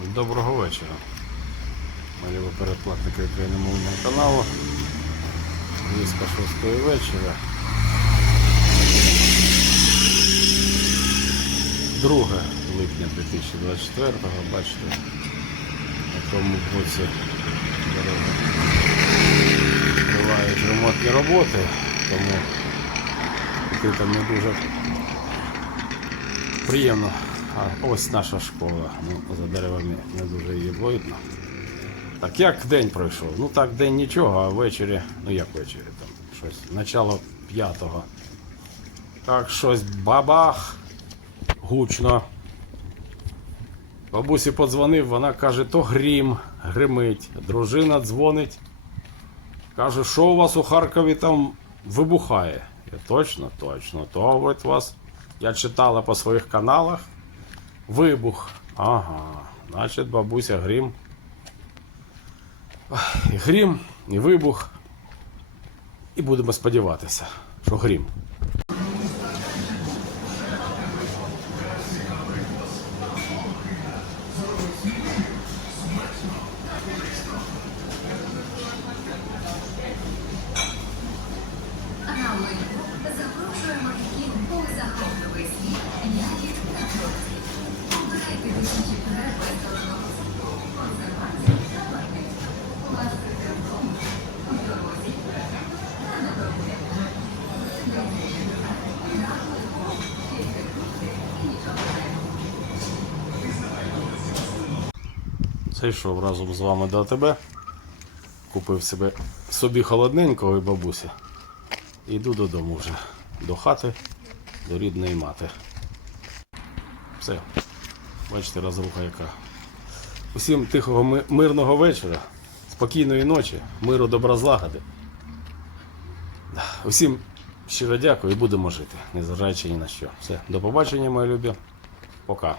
Доброго вечора. Мої ви передплатники україномовного каналу. Близько 6 вечора. 2 липня 2024-го, бачите, на тому боці дороги тривають ремонтні роботи, тому йти там не дуже приємно. А ось наша школа. Ну, за деревами не дуже її видно. Так як день пройшов? Ну так день нічого, а ввечері, ну як ввечері, там щось, начало п'ятого. Так щось бабах, гучно. Бабусі подзвонив, вона каже, то грім, гримить. Дружина дзвонить. Каже, що у вас у Харкові там вибухає? Я точно, точно. То от вас. Я читала по своїх каналах. Вибух. Ага. Значить, бабуся грім. І Грім, і вибух. І будемо сподіватися, що грім. Зайшов разом з вами до тебе. Купив себе собі холодненького і бабусі. Йду додому вже. До хати, до рідної мати. Все. Бачите, розруха яка. Усім тихого мирного вечора, спокійної ночі, миру добра злагоди. Усім щиро дякую і будемо жити, незважаючи ні на що. Все, до побачення, мої любі. Пока.